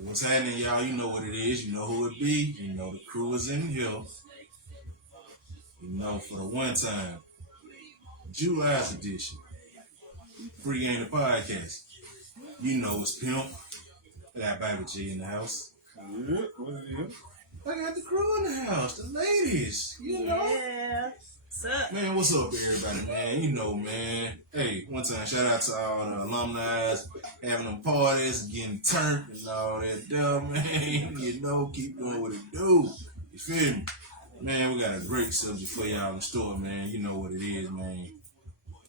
What's happening, y'all? You know what it is. You know who it be. You know the crew is in here. You know, for the one time, July's edition, Free Game the Podcast. You know it's Pimp. I got Baby G in the house. I got the crew in the house, the ladies. You know. Yeah. What's up? Man, what's up, everybody, man? You know, man. Hey, one time, shout out to all the alumni having them parties, getting turned and all that dumb, man. You know, keep doing what it do. You feel me? Man, we got a great subject for y'all in store, man. You know what it is, man.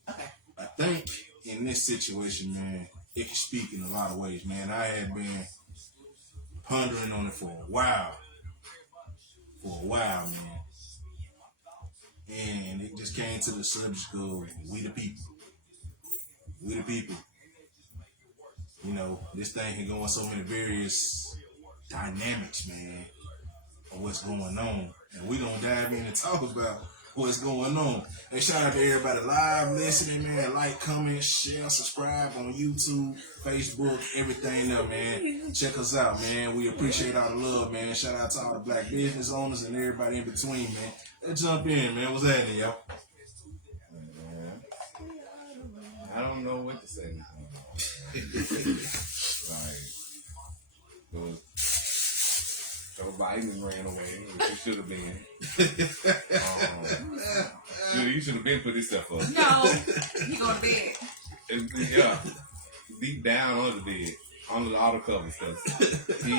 Okay. I think in this situation, man, it can speak in a lot of ways, man. I had been pondering on it for a while. Man. And it just came to the subject of we the people. We the people. You know, this thing can go in so many various dynamics, man, of what's going on. And we're going to dive in and talk about what's going on. And shout out to everybody live listening, man. Like, comment, share, subscribe on YouTube, Facebook, everything up, man. Check us out, man. We appreciate all the love, man. Shout out to all the black business owners and everybody in between, man. Let's jump in, man. What's happening, y'all? I don't know what to say. Joe Biden ran away, which he should have been. You should have been put himself up. No, he go to bed. Yeah, deep down under the bed, under all the covers, because he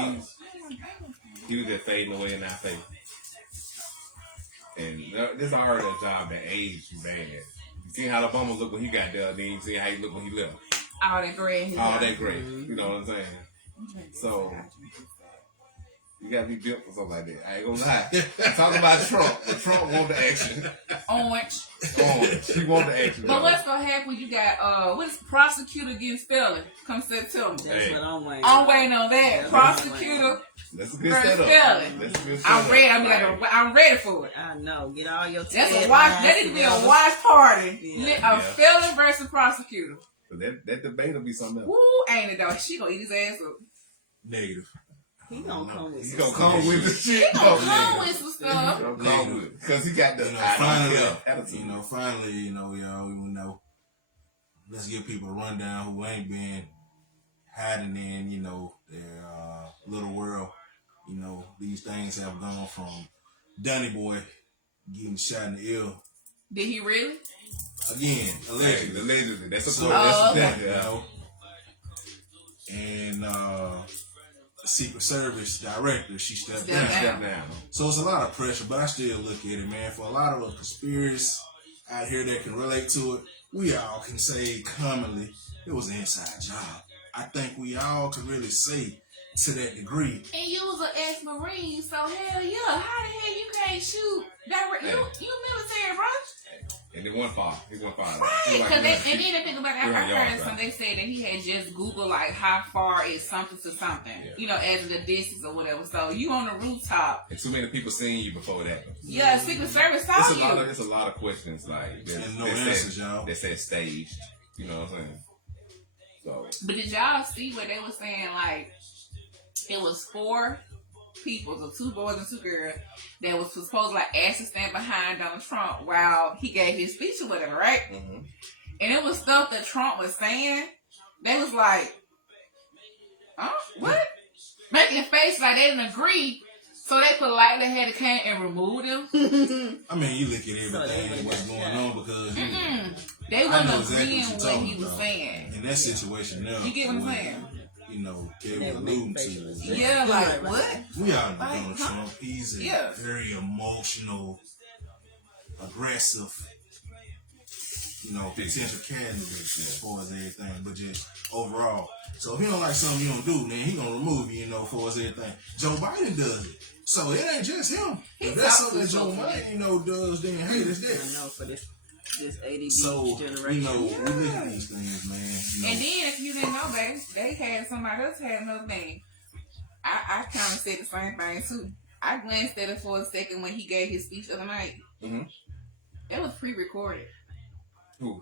was just fading away in our face. And this is already a job that aged bad. You see how Obama looked when he got there, then you see how he looked when he left. All that gray. All that gray. You know what I'm saying? So you gotta be built for something like that. I ain't gonna lie. I'm talking about Trump, but Trump want the action. Orange. He want the action. But what's gonna happen? You got what is prosecutor against felon? Come September. That's what I'm waiting. I'm waiting on that. Prosecutor. That's a good versus setup. felon. That's a good I'm setup. ready. I'm ready for it. I know. Get all your. That's a watch. That need to be a watch party. Yeah. A felon versus prosecutor. So that debate will be something else. Woo, ain't it though? She gonna eat his ass up. Negative. He gonna come with. He's gonna come with the shit. He gonna come with some stuff. He's gonna come with it. Because he got the finally, y'all, let's give people a rundown who ain't been hiding in, their little world. These things have gone from Donny Boy getting shot in the ear. Did he really? Again, allegedly. That's a so, that's and Secret Service director, she stepped Step down. down. So it's a lot of pressure, but I still look at it, man. For a lot of conspiracists out here that can relate to it, we all can say commonly it was an inside job. I think we all can really say to that degree. And you was an ex-Marine, so hell yeah. How the hell you can't shoot direct? You military, bro. And it wasn't far. He wasn't far. Right. And then they think about it. I heard something. They said that he had just Googled like how far is something to something. Yeah. As the distance or whatever. So you on the rooftop. And too many people seen you before that. Yeah, Secret Service saw you. It's a lot of questions like and no answers, y'all. That said staged. You know what I'm saying? So. But did y'all see what they were saying? Like it was 4 people, so 2 boys and 2 girls, that was supposed to like ask to stand behind Donald Trump while he gave his speech or whatever, right? Mm-hmm. And it was stuff that Trump was saying. They was like, what? Making faces like they didn't agree. So they politely had to come and remove them. I mean, you look at everything and what's going on because they wasn't agreeing what he was saying. In that situation now. You get what I'm saying? Kevin alluding to. Yeah, like what? We all know Donald Trump. He's a very emotional, aggressive, potential candidate as far as everything, but just overall. So if he don't like something you don't do, then he gonna remove you, as far as everything. Joe Biden does it. So it ain't just him. If that's something that Joe Biden, does, then hey, that's that. I know for this ADD generation. We look at these things, man. And then if you didn't know, they had somebody else had another thing. I kind of said the same thing too. I glanced at it for a second when he gave his speech the other night. Mm-hmm. It was pre-recorded. Who?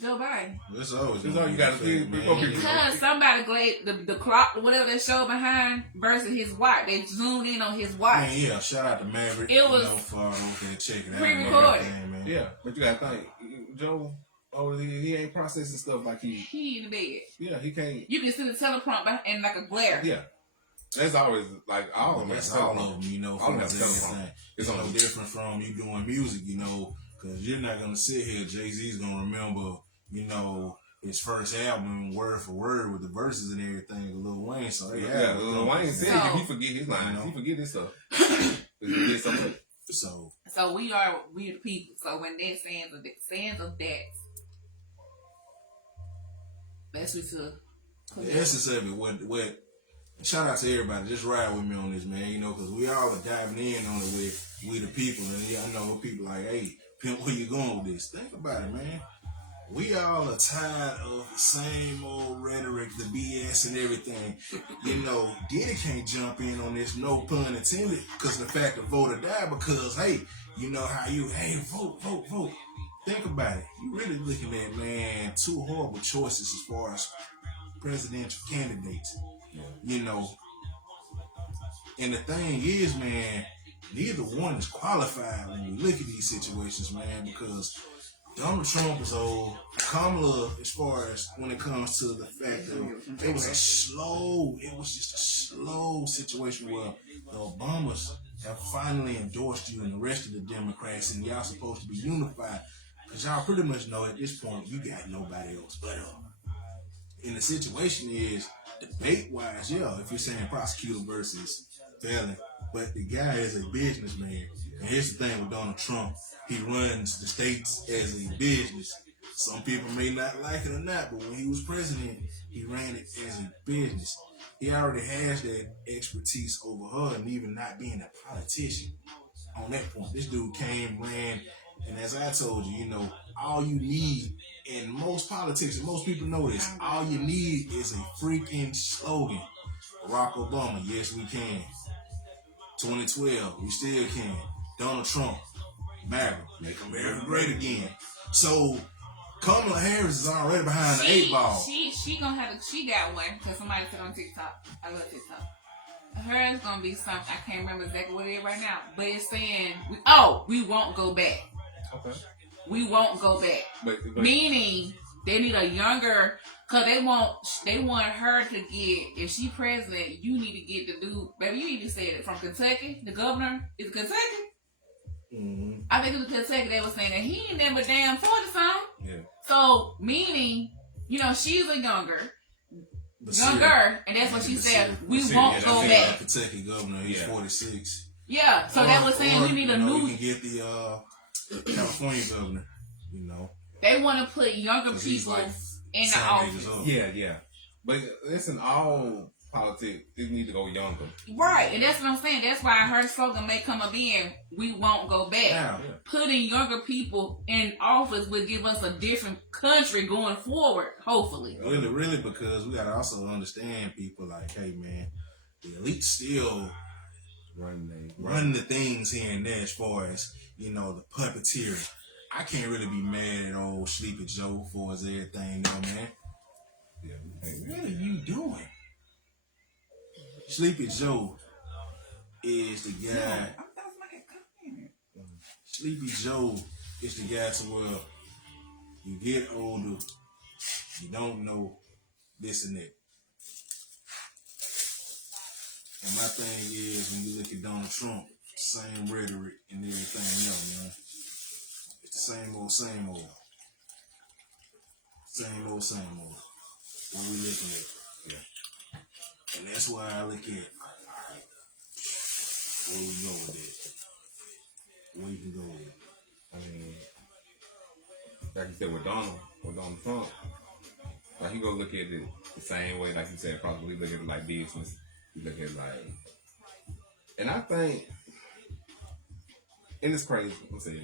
Joe Biden. That's always That's all you gotta do. man. Because somebody the clock, whatever they show behind versus his watch. They zoomed in on his watch. Man, yeah, shout out to Maverick. It was for okay, check it out. pre-recorded. Man. Yeah, but you gotta think, Joe. Oh, he ain't processing stuff like He in the bed. Yeah, he can't. You can see the teleprompter and like a glare. Yeah, that's always like all of them. That's all of them, you know. All of them It's teleprompter. It's no on different from you doing music, you know, because you're not gonna sit here. Jay-Z's gonna remember, you know, his first album word for word with the verses and everything. With Lil Wayne, so they have Lil Wayne said So- he forget his lines. You know? He forget his stuff. He forget something. So we the people. So when they're saying of that, that's what to the essence of it. What? Shout out to everybody. Just ride with me on this, man. You know, because we all are diving in on it with we the people, and yeah, I know people like, hey, pimp, where you going with this? Think about it, man. We all are tired of the same old rhetoric, the BS and everything. You know, Diddy can't jump in on this, no pun intended, because the fact of vote or die, because, hey, you know how hey, vote. Think about it. You really looking at, man, two horrible choices as far as presidential candidates. You know, and the thing is, man, neither one is qualified when you look at these situations, man, because Donald Trump is old. Kamala, as far as when it comes to the fact that it was just a slow situation where the Obamas have finally endorsed you and the rest of the Democrats, and y'all supposed to be unified, because y'all pretty much know at this point you got nobody else but and the situation is, debate-wise, yeah, if you're saying prosecutor versus felon, but the guy is a businessman. And here's the thing with Donald Trump. He runs the states as a business. Some people may not like it or not, but when he was president, he ran it as a business. He already has that expertise over her, and even not being a politician. On that point, this dude came, ran, and as I told you, you know, all you need, in most politics, and most people know this, all you need is a freaking slogan. Barack Obama, yes we can. 2012, we still can. Donald Trump, MAGA, make America great again. So Kamala Harris is already behind the 8 ball. She gonna have she got one because somebody said on TikTok. I love TikTok. Hers gonna be something, I can't remember exactly what it is right now, but it's saying we won't go back. Okay. We won't go back. But Meaning they need a younger, cause they want her to get, if she president, you need to get the dude, baby, you need to say it from Kentucky, the governor is Kentucky. Mm-hmm. I think it was Kentucky. They were saying that he ain't never damn 40 something. yeah. So meaning, you know, she's a younger, and that's what she said. We won't go back. Kentucky governor, he's 46. Yeah, so that was saying we need a new. You can get the California governor. You know, they want to put younger 'cause he's people like in the 7 years office. old. Yeah. But listen, all politics, they need to go younger. Right, and that's what I'm saying. That's why her slogan may come up in, we won't go back. Now, Putting younger people in office would give us a different country going forward, hopefully. really, because we gotta also understand people like, hey man, the elite still run the things here and there as far as, you know, the puppeteering. I can't really be mad at old Sleepy Joe for his everything though, man. Yeah. What are you doing? Sleepy Joe is the guy. Sleepy Joe is the guy to where you get older, you don't know this and that. And my thing is, when you look at Donald Trump, same rhetoric and everything else, man. It's the same old. Same old. What we looking at. Yeah. And that's why I look at, alright, where we go with it. Where you can go with it. I mean, like you said with Donald Trump, like he gonna look at it the same way, like you said, probably look at it like business. You look at it like, and I think, and it's crazy. I'm saying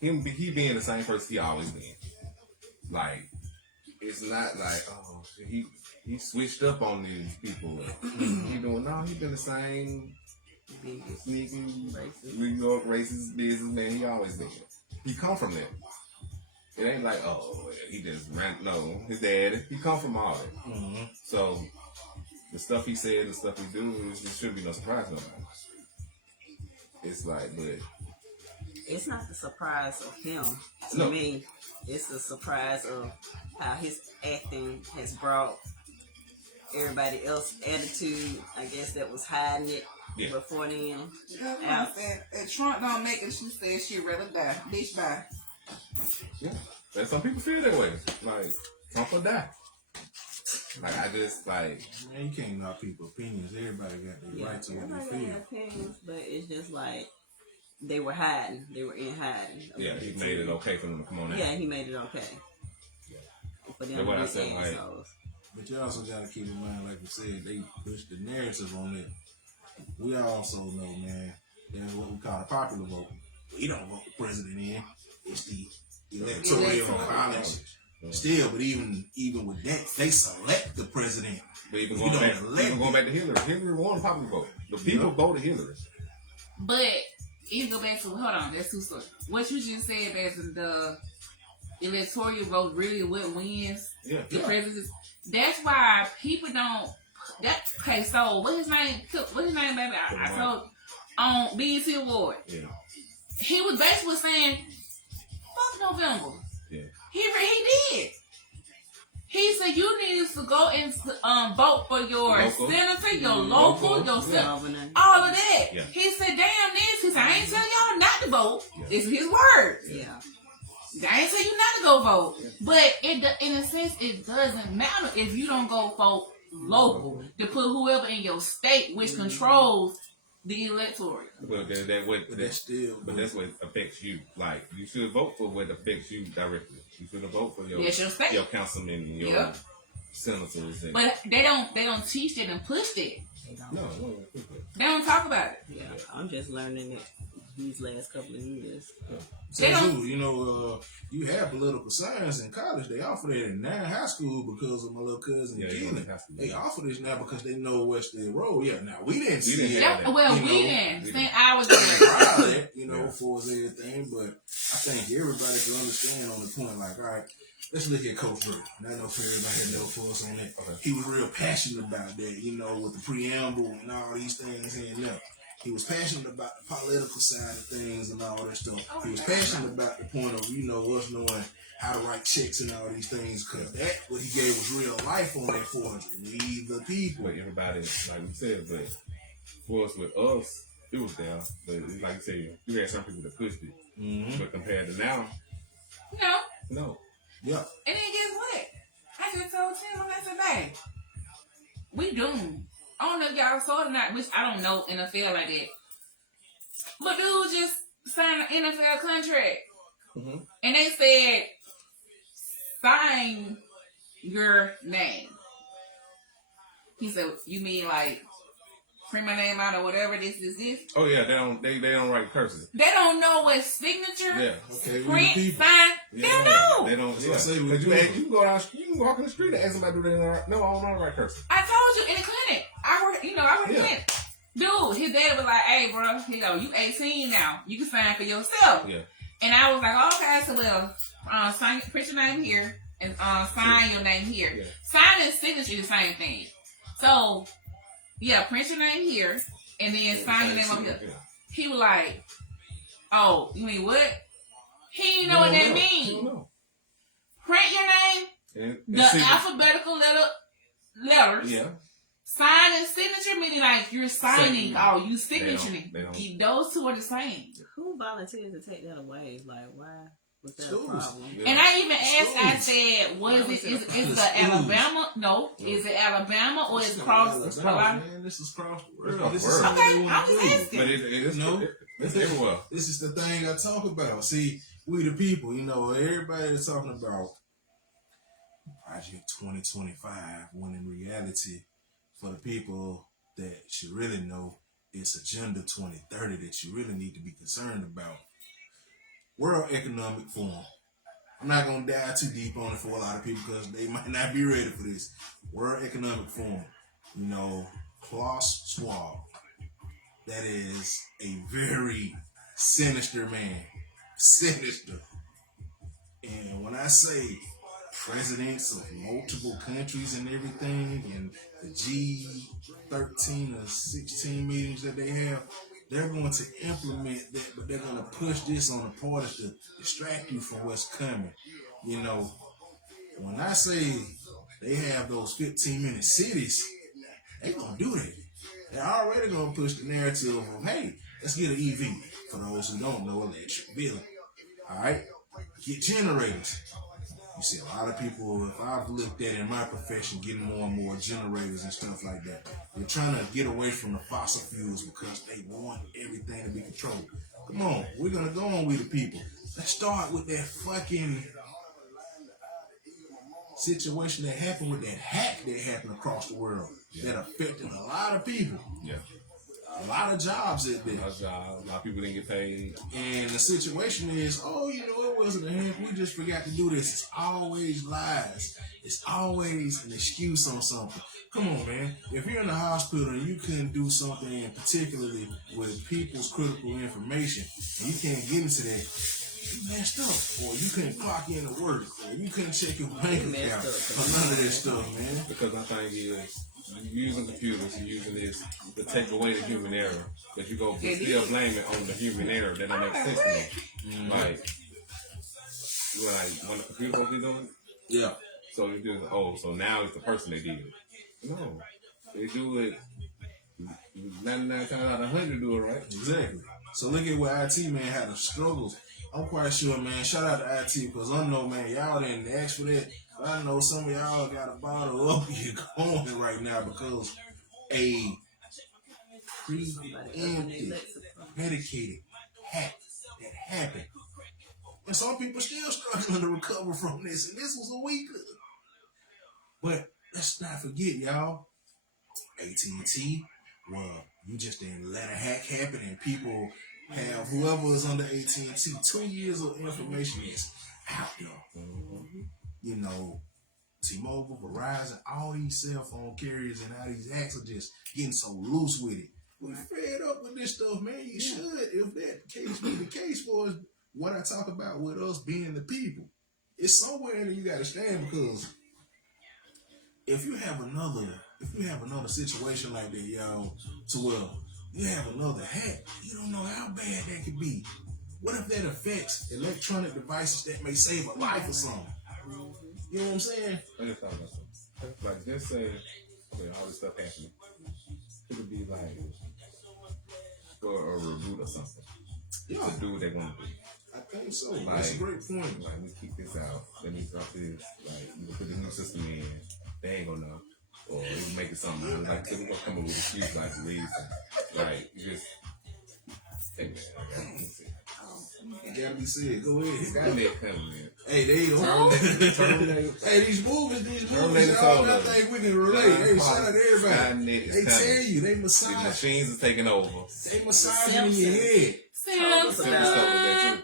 he being the same person he always been. Like, it's not like, oh, he switched up on these people. He been the same sneaky New York racist businessman he always been. he come from that. It ain't like, oh, he just ran. No, his dad, he come from all that. Mm-hmm. So the stuff he said, the stuff he do, it shouldn't be no surprise no more. It's like, but It's not the surprise of him. To No. me, it's the surprise of how his acting has brought everybody else's attitude. I guess that was hiding it Yeah. before then. That's what I said. If Trump don't make it, she said she'd rather die. Bitch, bye. yeah, and some people feel that way. Like Trump or die. Like I just like Man, you can't knock people's opinions. Everybody got their Yeah, right to what everybody they feel. got opinions, but it's just like they were hiding. They were in hiding. yeah, he made it okay for them to come on out. Yeah, he made it okay. For them That's what I to said, be like- assholes. But you also gotta keep in mind, like you said, they push the narrative on it. We also know, man, there's what we call a popular vote. We don't vote the president in. It's the electoral college. Still, but even with that, they select the president. But even We going don't back, elect even going back to Hillary, Hillary won the popular vote. The people voted Hillary. But even go back to hold on, that's two stories. What you just said as in the electoral vote really what wins Yeah, the president. That's why people don't. That okay. So what his name? What his name, baby? I told on BET Award. yeah, He was basically saying, "Fuck November." yeah. He did. He said you need to go and vote for your Local. senator, your local, Local. your Yeah. Governor. all of that. Yeah. He said, "Damn this." He said, "I ain't telling y'all not to vote." Yeah. It's his words. Yeah. I ain't tell you not to go vote. But in a sense, it doesn't matter if you don't go vote local to put whoever in your state which controls the electorate. But that's what affects you. Like you should vote for what affects you directly. You should vote for That's your state. your councilmen, and your Yep. senators. And, But they don't teach that and push that. They don't. no. They don't talk about it. Yeah. I'm just learning it these last couple of years. They don't- So, you know, you have political science in college. They offer that in high school because of my little cousin Yeah, Keelan. high school. They offer this now because they know what's their role. Yeah, now we didn't see didn't it. have Yeah, well, You we know, didn't. we Since didn't. I was there. Trial that, you know, Yeah. for everything, but I think everybody can understand on the point, like, all right, let's look at Coach Burke. And I know everybody had no force on that. Okay. He was real passionate about that, you know, with the preamble and all these things here and there. He was passionate about the political side of things and all that stuff. He was passionate about the point of, you know, us knowing how to write checks and all these things, because that, what he gave was real life on that for us. We the people. But everybody, like you said, but for us, with us, it was there. But like you said, you had some people that pushed it. Mm-hmm. But compared to now, No. no. Yeah. And then guess what? I just told Tim, I said, "Babe, we doomed." I don't know if y'all saw it or not, which I don't know NFL like that. But dude just signed an NFL contract. Mm-hmm. And they said, sign your name. He said, "You mean like print my name out or whatever, this. Oh yeah, they don't write curses. They don't know what signature, Yeah. Okay, we the print, people. sign. Yeah, They don't know. They don't. That's Yeah. what I say we Cause do. you can go down, you can walk in the street and ask somebody do they know. No, I don't know how to write curses. I told you in the clinic. I work in Yeah. clinic. Dude, his dad was like, "Hey, bro, you 18 now. You can sign for yourself." Yeah. And I was like, "Okay, so well, sign, print your name here and sign your name here. Yeah. Sign and signature the same thing. So, yeah, print your name here and then sign your name up here." Yeah. He was like, "Oh, you mean what?" He didn't know what that I don't mean. know. Print your name, And the see, alphabetical letters. yeah. Sign and signature meaning like you're signing. Signing. Oh, you They signaturing. don't. Those two are the same. Who volunteered to take that away? Like, why was that a Schools. problem? Yeah. And I even asked, I Schools. said, "What is it? Is Schools. it Alabama? No. Is it Alabama or is it cross the line?" Man, this is cross the It's world. cross This the is world. something Okay, we wanna I'm just do. asking. But it's No. it's everywhere. This is the thing I talk about. See, we the people, you know, everybody is talking about Project 2025, when in reality, for the people that should really know, it's Agenda 2030 that you really need to be concerned about. World Economic Forum. I'm not going to dive too deep on it for a lot of people because they might not be ready for this. World Economic Forum. You know, Klaus Schwab. That is a very sinister man. sinister. And when I say presidents of multiple countries and everything, and the G13 or 16 meetings that they have, they're going to implement that, but they're going to push this on the parties to distract you from what's coming. You know, when I say they have those 15-minute cities, they going to do that. They're already going to push the narrative of, hey, let's get an EV. For those who don't know, electric vehicle. All right? Get generators. You see a lot of people, if I've looked at in my profession, getting more and more generators and stuff like that. They're trying to get away from the fossil fuels because they want everything to be controlled. Come on, we're going to go on with the people. Let's start with that fucking situation that happened with that hack that happened across the world that affected a lot of people. Yeah. A lot of jobs at there. A lot of people didn't get paid. And the situation is, oh, you know, it wasn't a hack. We just forgot to do this. It's always lies. It's always an excuse on something. Come on, man. If you're in the hospital and you couldn't do something, particularly with people's critical information, and you can't get into that, you messed up. Or you couldn't clock in to work. Or you couldn't check your bank account. Or none of that stuff, man. Because my thing is, you're using computers, you're using this to take away the human error. But you go still blame it on the human error. That don't make sense to me. Mm-hmm. Like when the computer supposed to be doing it? Yeah. So you do so now it's the person that did it. No. They do it 99 times out of 100 do it right. Exactly. So look at where IT man had the struggles. I'm quite sure, man. Shout out to IT because I know, man, y'all didn't ask for that. I know some of y'all got a bottle up here going right now because a preempted, medicated hack that happened. And some people still struggling to recover from this. And this was a week. But let's not forget, y'all, AT&T, well, you just didn't let a hack happen and people have, whoever is under AT&T, 2 years of information is out there. Mm-hmm. You know, T-Mobile, Verizon, all these cell phone carriers and all these hacks are just getting so loose with it. We're fed up with this stuff, man. You should, if that case be the case for us, what I talk about with us being the people. It's somewhere in there you got to stand because if you have another situation like that, y'all, to where you have another hack, you don't know how bad that could be. What if that affects electronic devices that may save a life or something? You know what I'm saying? I just thought about something. Like, just say, all this stuff happening. It could be like, for a reboot or something. Yeah. To do what they want to do. I think so. Like, that's a great point. Like, let's keep this out. Let me drop this. Like, you can put the new system in. They ain't gonna know. Or we can make it something. Like, we're gonna come up with an excuse like the reason. Like, you just take that. It gotta be said. Go ahead. Got that coming, man. Hey, there you go. Hey, these movies, I think we can relate. Hey, shout out to everybody. They tell you, they massage. The machines are taking over. They massage in your head.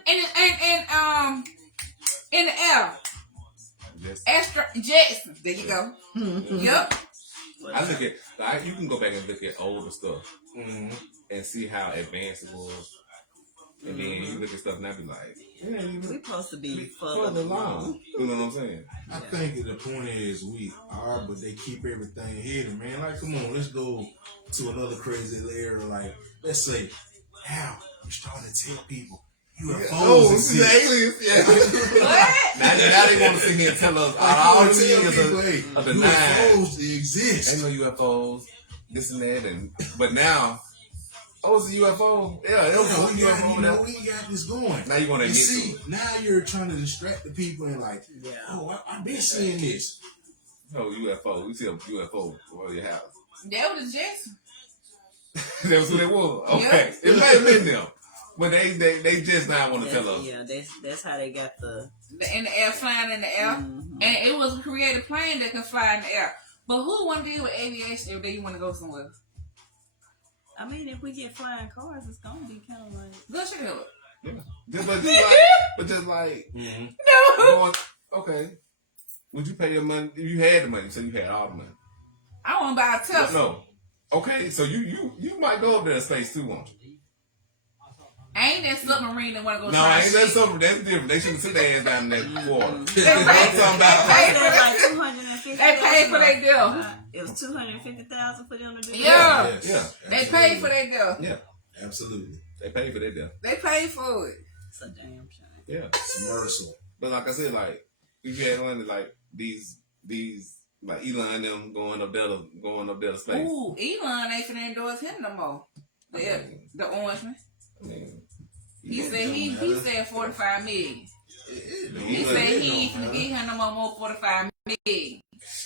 And in the air. Extra Jetson. There you go. Yep. I look at, you can go back and look at older stuff and see how advanced it was. And then you look at stuff and I be like, we're supposed to be further along. You know what I'm saying? I think the point is we are, but they keep everything hidden, man. Like, come on, let's go to another crazy area. Like, let's say, how you're starting to tell people UFOs exist. Aliens. Yeah. What? Now they want to sit here and tell us all the years of the UFOs exist. Ain't no UFOs, this and that, but now. Oh, it's a UFO. Yeah, it was a UFO. We got this going. Now you want to see? Now you're trying to distract the people and like, I've been seeing this. No UFO. We see a UFO over your house. That was Jetson. That was who they was. Okay, it may have been them, but they just now want to tell us. Yeah, that's how they got the in the air, flying in the air, and it was a created plane that can fly in the air. But who want to deal with aviation if they want to go somewhere? I mean, if we get flying cars, it's gonna be kind of like. Go check it out. Yeah, just like, no. Okay, would you pay your money? You had the money, so you had all the money. I want to buy a Tesla. No. Okay, so you might go up there in space too, won't you? Ain't that submarine that want to go No, try ain't that shit? something? That's different. They should have took their ass down in that water. They I'm talking about. paid It was like 250. They paid for their deal. It was 250,000 for them to do. Yeah. Yes, Yeah. They absolutely. paid for their deal. Yeah, Absolutely. they paid for their death. They paid for it. It's a damn shame. Yeah, Submersible. but like I said, like you had London, like these like Elon and them going up there to space. Ooh, Elon ain't finna endorse him no more. The orange man. I mean, He said he said 45 million. He said he ain't finna get him no more 45 million.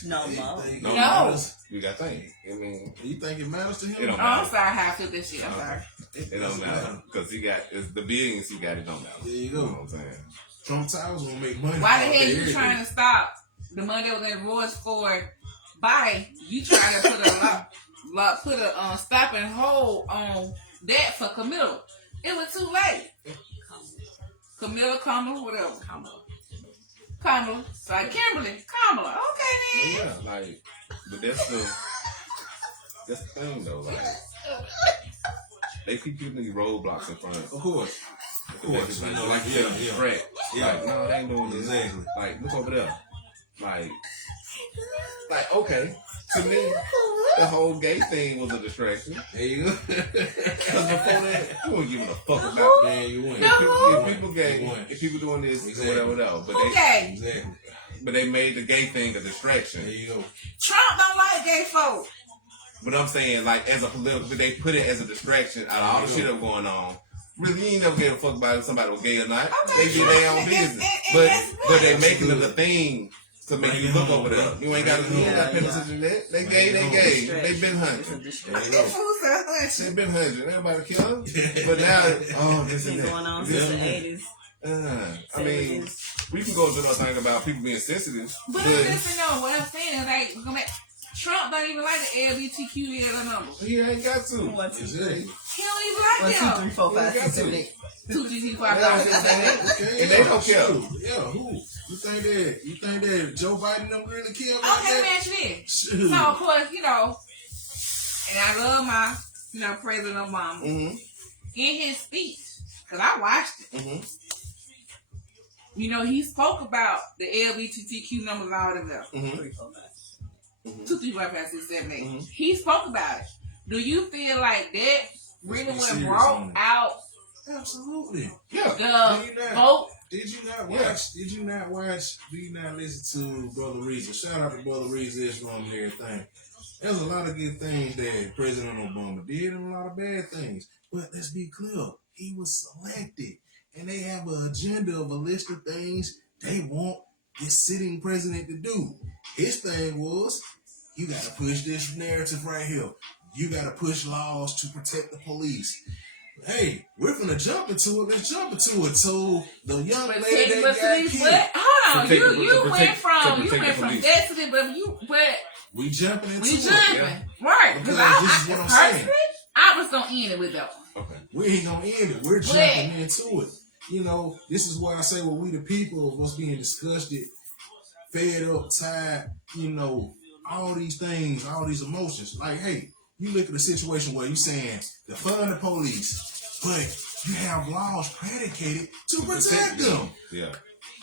No more. No. you got things. I mean, You think it matters to him? It don't Oh, I'm sorry how I feel this shit. I'm sorry. it don't matter because he got it's the billions he got. It don't matter. There you You go. know what I'm saying? Trump Towers gonna make money. Why the off hell you everything. trying to stop the money that was invoiced for Biden? You trying to put a stopping hold on that for Camilla. It was too late. Kamala, whatever. Kamala. Sorry, Kimberly. Kamala. Okay then. Yeah, like, but that's the thing though. Like, they keep putting these roadblocks in front. Of course. Of course, like, you know, like yeah, yeah, yeah. distract. Yeah. Like, no, they ain't doing this. Exactly. Like, look over there. Like, okay. To me, the whole gay thing was a distraction. There you go. Because before that, you weren't giving a fuck about that. Man, you win. No. If people gay, You won. if people doing this, Exactly. whatever. But Okay. Exactly. they made the gay thing a distraction. There you go. Trump don't like gay folk. But I'm saying, like, as a political, they put it as a distraction out of all the shit that's going on. Really, you ain't never gave a fuck about if somebody was gay or not. Okay, They do their own and- business. and But that's they right. making it a thing to make you look over there. You ain't got to do Yeah, that. Pay yeah. attention to that. They gay, they gay. They been It's a hunting. distraction. There you That go. fool said hush. They been hunting. Everybody kill them. But now, oh, this It's and been that. going on Yeah. since the 80s. I mean, we can go to another thing about people being sensitive. But listen, though, what I'm saying is like, Trump don't even like the LGBTQ number. He ain't got to. 1, 2, 3. Exactly. He don't even 1, like 2, them. 3, 4, 5, 6, 7, 8. 2 G 5 Okay, And they don't care. shoot. Yeah, who? You think that Joe Biden don't really care about Okay, that? man, this. Shoot. So of course, and I love my, President Obama. Mm-hmm. In his speech, because I watched it, Mm-hmm. he spoke about the LGBTQ numbers all of them. Mm-hmm. 3, 4, 5. 2, 3, 4, 5, 6, 7, 8. Mhm. He spoke about it. Do you feel like that really Be would serious brought on it. out Absolutely. Yeah. the Did you not- vote? Did you not Yeah. watch? Did you not watch? Do you not listen to Brother Reza? Shout out to Brother Reza Islam and everything. There's a lot of good things that President Obama did and a lot of bad things. But let's be clear, he was selected. And they have an agenda of a list of things they want this sitting president to do. His thing was, you got to push this narrative right here. You got to push laws to protect the police. Hey, we're gonna jump into it. Let's jump into it. So the young But lady see, that but got see, killed, what? Hold on, To you protect went the from police. that to the, but we jumping into we it. jumping, right? Because Because this is what I'm saying. personally, I was gonna end it with that one. Okay. We ain't gonna end it. We're jumping into it. This is why I say, well, we the people of what's being disgusted, fed up, tired, all these things, all these emotions. Like, hey, you look at a situation where you saying defund the police, but you have laws predicated to protect them. Yeah.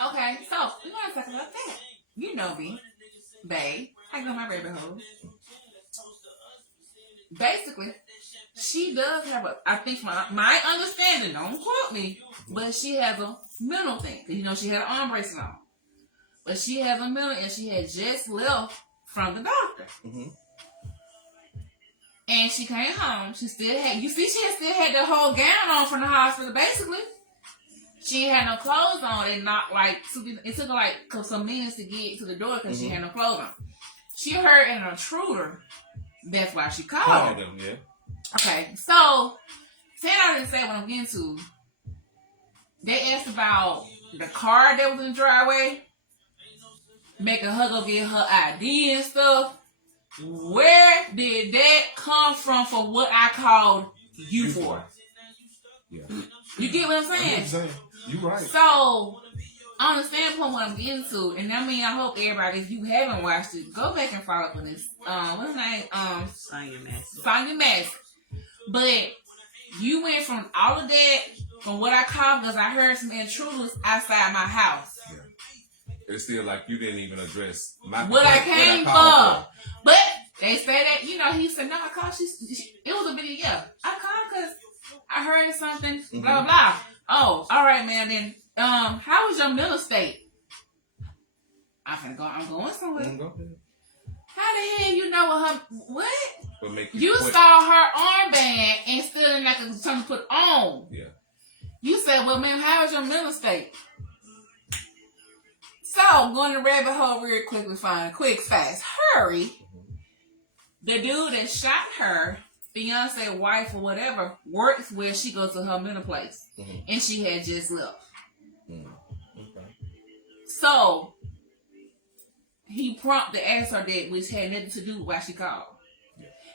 Okay, so we want to talk about that. You know me, babe. I got my baby hole. Basically, she does have I think my understanding, don't quote me, but she has a mental thing. She had an arm bracelet on. But she has a mental, and she had just left from the doctor. Mm-hmm. And she came home. She still had, she still had the whole gown on from the hospital, basically. She had no clothes on, and it took her like some minutes to get to the door because she had no clothes on. She heard an intruder. That's why she called her. them, yeah. Okay, so, saying I didn't say what I'm getting to, they asked about the car that was in the driveway, making her go get her ID and stuff. Where did that come from for what I called you for? Yeah. You get what I'm I saying? know what you're saying. You right. So, on the standpoint what I'm getting to, and I hope everybody, if you haven't watched it, go back and follow up on this. What's her name? Sonya Massey. Sonya Massey. But you went from all of that from what I called because I heard some intruders outside my house. It's still like you didn't even address my What I came called for. But they say that, you know, he said, no, I called. It was a video. Yeah, I called because I heard something, blah, blah. Oh, all right, man. Then, how was your mental state? I'm going somewhere. How the hell you know what? You saw her armband and still didn't like something to put on. Yeah. You said, well, man, how was your mental state? So, going to rabbit hole real quickly, quick, fast, hurry. The dude that shot her, Beyonce wife or whatever, works where she goes to her mental place. And she had just left. Okay. So, he prompted to ask her that, which had nothing to do with why she called.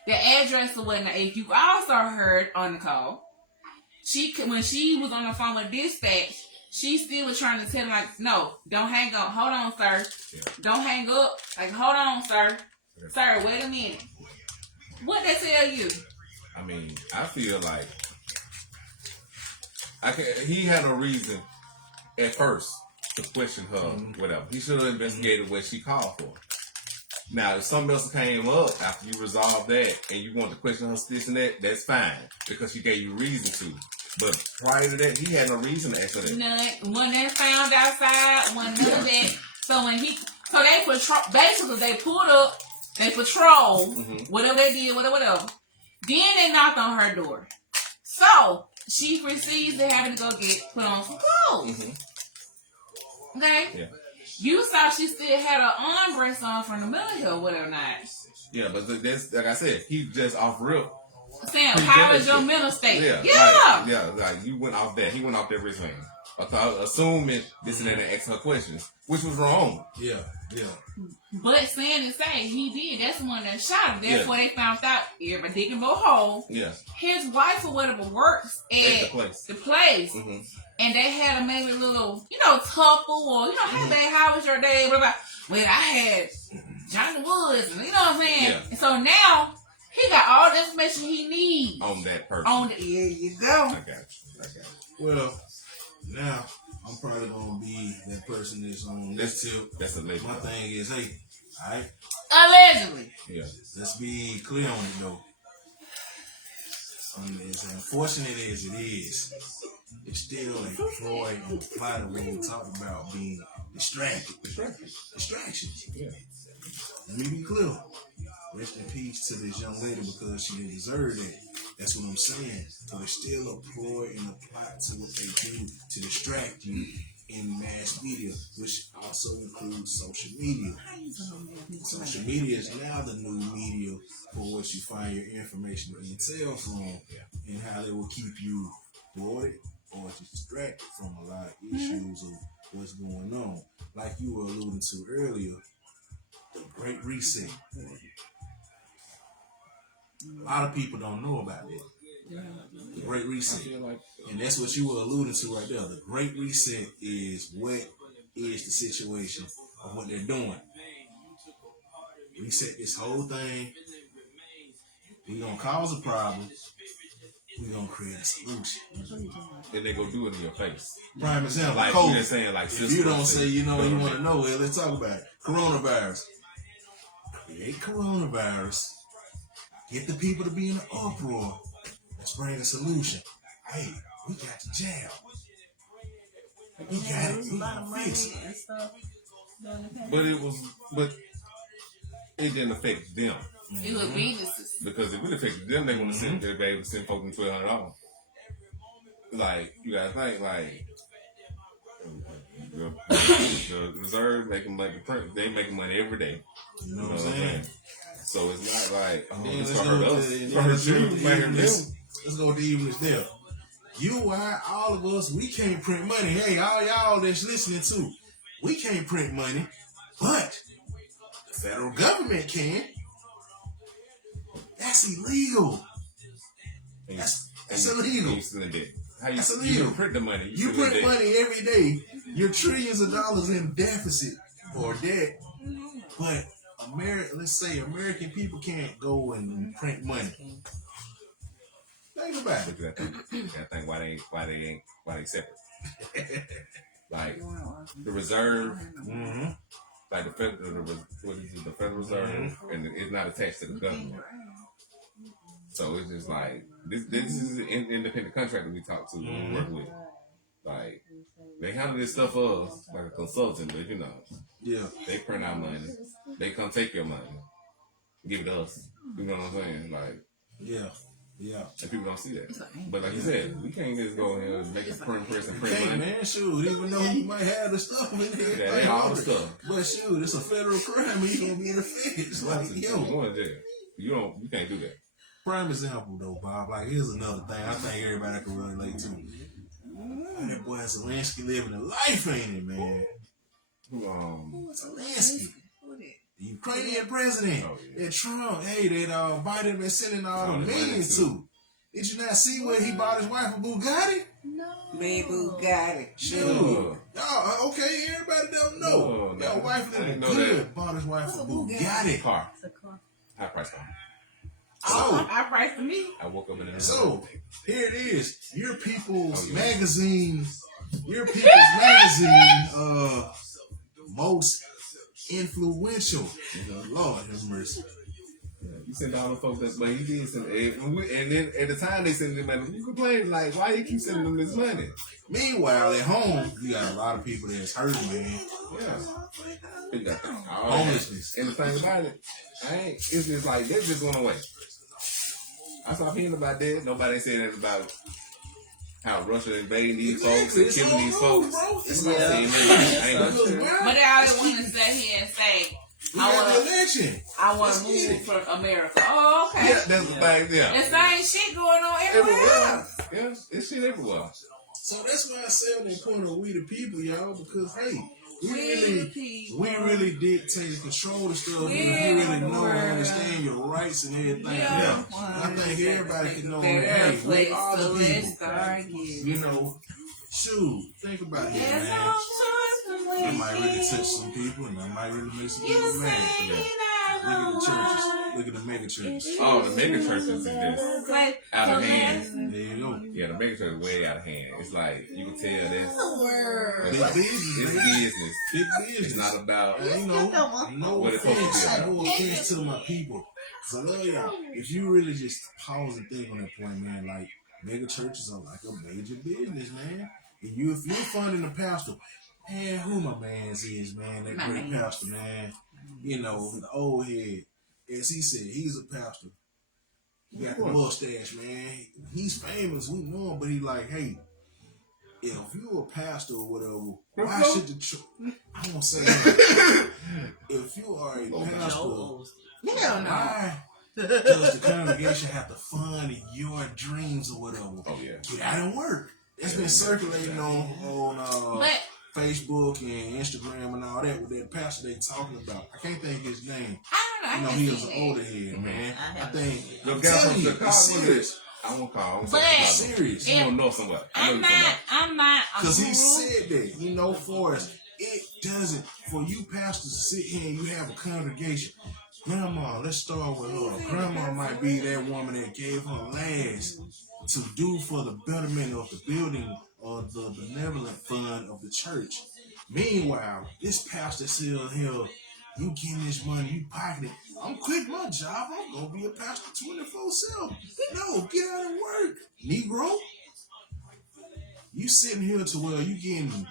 The address or whatnot, if you also heard on the call, when she was on the phone with dispatch, she still was trying to tell him, like, no, don't hang up. Hold on, sir. Yeah. Don't hang up. Like, hold on, sir. Yeah. Sir, wait a minute. What they tell you? I mean, I feel like he had a reason at first to question her, whatever. He should have investigated what she called for. Now, if something else came up after you resolved that and you want to question her this and that, that's fine because she gave you reason to. But prior to that, he had no reason to ask her that. None. When they found outside, none of that. So they patrol. Basically, they pulled up. They patrol. Whatever they did, whatever. Then they knocked on her door. So she proceeds to have to go put on some clothes. Okay. Yeah. You saw she still had her arm brace on from the middle hill, whatever not. Yeah, but that's like I said, he just off real. Sam, how is your mental state? Yeah. Like you went off that. He went off that wristband. Assuming this and that and asking her questions, which was wrong. Yeah. But saying he did. That's the one that shot him. That's where they found out. Everybody digging more hole. Yeah. His wife or whatever works at the place. And they had a maybe little, tuffle or, hey, babe, how was your day? Well, I had Johnny Woods. And, you know what I'm saying? Yeah. And so now he got all the information he needs. On that person. There you go. I got you. Well, now I'm probably gonna be that person that's on this tip. That's a label. My thing is, hey, alright. Allegedly. Yeah. Let's be clear on it though. As unfortunate as it is, it's still a Freud and Plotter when we talk about being distracted. Distractions. Yeah. Let me be clear. Rest in peace to this young lady because she didn't deserve that. That's what I'm saying. But it's still a ploy and a plot to what they do to distract you in mass media, which also includes social media. Social media is now the new media for what you find your information and intel from, and how they will keep you bored or distracted from a lot of issues of what's going on. Like you were alluding to earlier, the Great Reset. A lot of people don't know about it. The Great Reset. And that's what you were alluding to right there. The Great Reset is what is the situation of what they're doing. Reset this whole thing. We're going to cause a problem. We're going to create a solution. And they go do it in your face. Prime example, Like COVID. you're saying, like, if you don't say, you want to know, well, let's talk about it. Coronavirus. Create coronavirus. Get the people to be in an uproar. Let's bring a solution. Hey, we got the jab. We got it. We got to fix it. But it didn't affect them. It was businesses. Because if it affected them, they want to send, they'd be able to send folks $1,200. Like, you gotta think, like, the Reserve making money, they making money every day. You know what I'm saying? So it's not like, Let's it's gonna hurt us. It's gonna hurt you. It might hurt them. Let's go to evenness there. You, I, all of us, we can't print money. Hey, all y'all that's listening to, we can't print money, but the federal government can. That's illegal. That's illegal. You still in debt. How That's you illegal. don't print the money. You still in print debt. money every day. You're trillions of dollars in deficit or debt. But let's say American people can't go and print money. Think about it. Look at that thing. That thing. Why they separate? Like the reserve, Mm-hmm. like the federal, what is it? The Federal Reserve, and it's not attached to the government. So it's just like this is an independent contractor we talk to, we work with. Like they handle this stuff for us like a consultant, but you know, Yeah. they print our money, they come take your money, give it to us. You know what I'm saying? Like, Yeah. Yeah. and people don't see that. But like you said, we can't just go in here and make a press and print Hey money. man, shoot, even though you might have the stuff in there, Yeah, they all the stuff. but shoot, it's a federal crime and you gonna be in the feds. Like, You yo, going to jail. You can't do that. prime example though, Bob. Like, here's another thing I think everybody can relate to. That boy Zelensky living a life, ain't it, man? Who Zelensky, the Ukrainian president, Oh, yeah. that Trump, that Biden been sending all the the money millions to. to. Did you not see where he bought his wife a Bugatti? Man, Bugatti. Shoot. Y'all, okay, everybody don't know. No, Your wife I didn't living know good that. bought his wife a Bugatti Bugatti. car? High price car. So, I price for me. I woke up in the so here it is. Your People's Oh, yeah. Magazine. Your People's Magazine. Most influential. Lord have mercy. You send all the folks that, but he did send, and then at the time they sent them money. You complain like, why you keep sending them this money? Meanwhile, at home, you got a lot of people that's hurting, man. Yeah. They got all Homelessness. that. And the thing about it, it's just like that just went away. I stopped hearing about that. Nobody said that about how Russia invading these folks and It's killing all these wrong, folks. bro. It's It's not all saying wrong. But they always want to sit here and say, We I got want the to election. I want Let's to get move it. from America. Oh, okay. Yeah, that's the thing. Yeah. The same shit going on everywhere Everywhere. else. Yeah, it's shit everywhere. So that's why I say on the point of we the people, y'all, because hey, we We the people. really dictate control the stuff. We You really the know and world. understand your rights and everything. Yeah. I think everybody can know that, Better hey, we place are to the let's people. start again. You know, shoot, think about that, There's man. no choice but It might really waiting. touch some people and that might really make some You people mad. say Yeah. that Look at the churches. I Look at the mega churches. Oh, the mega churches is just like out of the hand. There you go. Yeah, the mega church is way out of hand. It's like you can tell this. word. Big business, It's man. business. Big It's business. not about. You know, no What it's supposed to be offense, about. no offense to my people. 'Cause I love y'all. If you really just pause and think on that point, man, like mega churches are like a major business, man. And if you're funding a pastor, man, who my man's is, man, that great Mans. pastor, man. You know, the old head. As he said, he's a pastor. He got the mustache, man. He's famous, we know him, but he like, hey, if you're a pastor or whatever, why should the church? I won't say that. If you are a pastor, Hell no. why does the congregation have to fund your dreams or whatever? Oh yeah. Get out and work. That's been circulating on But Facebook and Instagram and all that with that pastor they talking about. I can't think of his name. I don't know. I You know, can he see was an that. older head, man. I I have- think The I'm guy telling from you, Chicago. it's serious. I won't call. But- It's serious. You don't know somebody. I know I'm you somebody. not a Because he guru. said that, you know, for us, it doesn't, for you pastors to sit here and you have a congregation. Grandma, let's start with her. Grandma might be that woman that gave her last to do for the betterment of the building or the benevolent fund of the church. Meanwhile, this pastor still here, you getting this money, you pocketing. I'm quitting my job. I'm going to be a pastor 24/7. No, get out and work, Negro. You sitting here to where you getting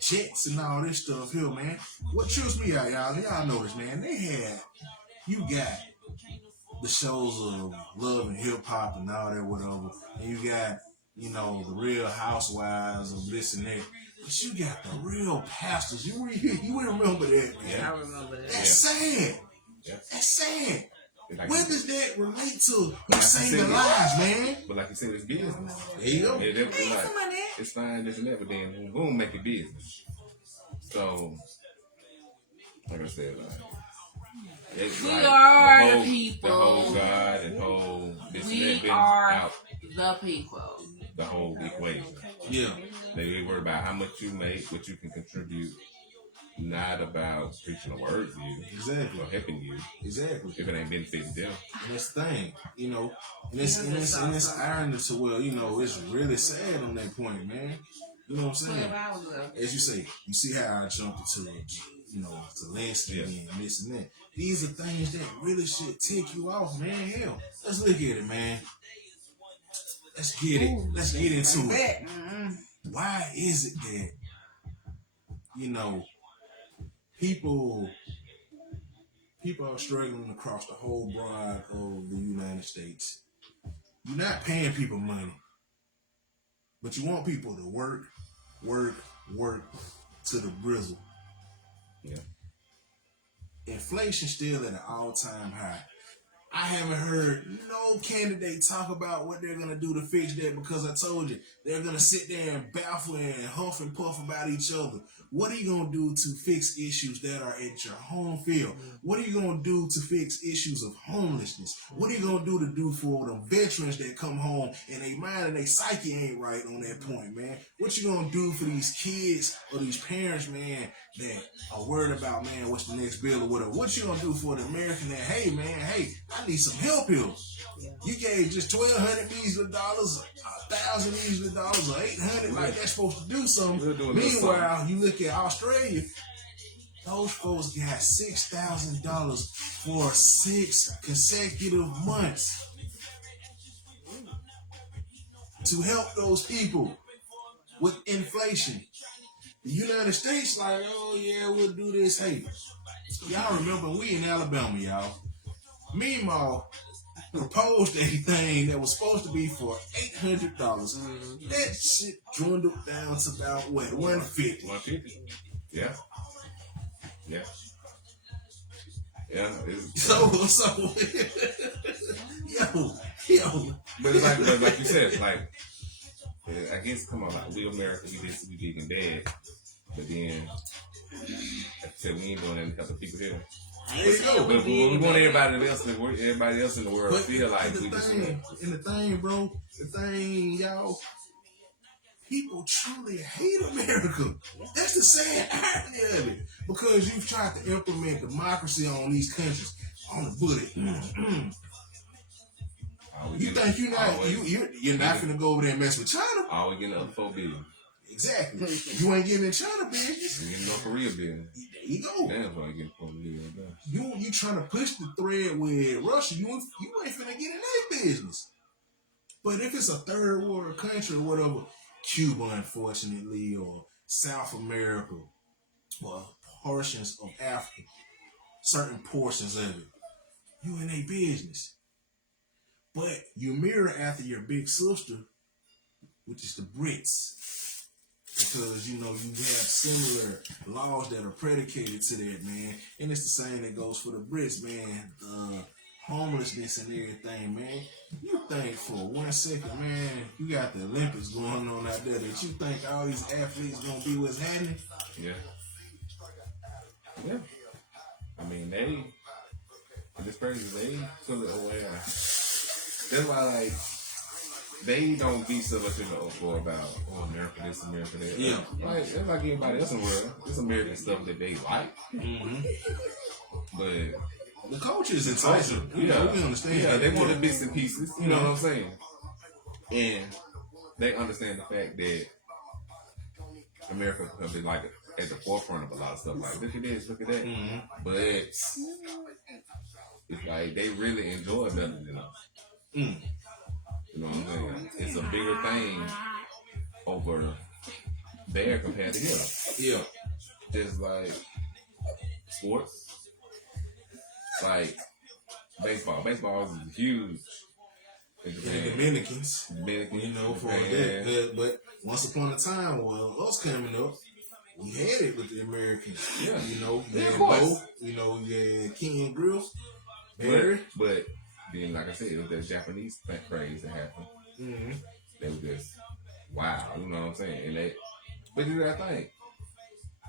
checks and all this stuff here, man. What trips me out, y'all know this, man. You got the shows of love and hip hop and all that, whatever. And you got, you know, the real housewives of this and that. But you got the real pastors. You remember that, man. I remember that. That's sad. Yeah. That's sad. Like Where you- does that relate to you Like I saving said, lives, man? But like you said, it's business. There you go. Yeah, that was Ain't like, some of that. it's fine, this and that, but then boom, make it business. So, like I said, like, it's We like are the the whole, people. The whole God and whole this and that We business are out the people. the whole equation. Yeah. They worry about how much you make, what you can contribute, not about preaching the word to you Exactly. or helping you Exactly. if it ain't benefiting them. And that's the thing, you know. And it's irony to where, you know, it's really sad on that point, man. You know what I'm saying? 12 hours ago. As you say, you see how I jumped into, you know, Zelensky and this and that. These are things that really should tick you off, man. Hell, let's look at it, man. Let's get it. Let's get into it. Why is it that, you know, people are struggling across the whole broad of the United States? You're not paying people money, but you want people to work to the grizzle. Yeah. Inflation still at an all-time high. I haven't heard no candidate talk about what they're gonna do to fix that, because I told you they're gonna sit there and baffle and huff and puff about each other. What are you gonna do to fix issues that are at your home field? What are you gonna do to fix issues of homelessness? What are you gonna do for the veterans that come home and they mind and they psyche ain't right on that point, man? What you gonna do for these kids or these parents, man, that are worried about, man, what's the next bill or whatever? What you gonna do for the American that, hey, man, hey, I need some help here. You gave just $1,200 measly dollars, $1,000 measly dollars, or $800, like that's supposed to do something. Meanwhile, you look at Australia, those folks got $6,000 for 6 consecutive months to help those people with inflation. The United States, like, oh yeah, we'll do this. Hey, y'all remember we in Alabama, y'all. Meanwhile, proposed a thing that was supposed to be for $800. That shit dwindled down to about what, $150. $150. Yeah. Yeah. Yeah. So, yo. But it's like you said, it's like, I guess, come on, like, we America, we this, we big and bad. But then, like I said, we ain't doing that because of people here. There you go. But we want everybody else in the world But feel like the we just. thing, bro, y'all, people truly hate America. That's the sad irony of it. Because you've tried to implement democracy on these countries on the bullet. You think you're not finna go over there and mess with China? All we getting up $4 billion. Exactly. You ain't getting in China business. We getting North Korea billion. There you go. That's why I get $4 billion. You trying to push the thread with Russia, you ain't finna get in their business. But if it's a third world country or whatever, Cuba, unfortunately, or South America, or portions of Africa, certain portions of it, you in their business. But you mirror after your big sister, which is the Brits. Because, you know, you have similar laws that are predicated to that, man. And it's the same that goes for the Brits, man. Homelessness and everything, man. You think for 1 second, man, you got the Olympics going on out there, that you think all these athletes gonna be what's happening? Yeah. Yeah. I mean, it's crazy. They feel it aware. That's why, like, they don't be so much in the uproar about, oh, America this, America that. Yeah. Like, it's like anybody else in the world. It's American stuff that they like. Mm-hmm. But the culture is enticing. We understand. Yeah, they want the bits and pieces. You know what I'm saying? And they understand the fact that America could be like at the forefront of a lot of stuff. Like, look at this, look at that. Mm-hmm. But it's like they really enjoy better than us. Mm. You know what I'm saying? It's a bigger thing over there compared to here. Yeah. Just like sports. Like baseball. Baseball is huge. The Dominicans. You know, for that. But once upon a time, well, us coming up, we had it with the Americans. Yeah. You know, you Yeah, had of course. Bo, you know, you had Ken Grills. But then, like I said, it was that Japanese craze that happened. Mm-hmm. They were just wow, you know what I'm saying? And but you gotta think,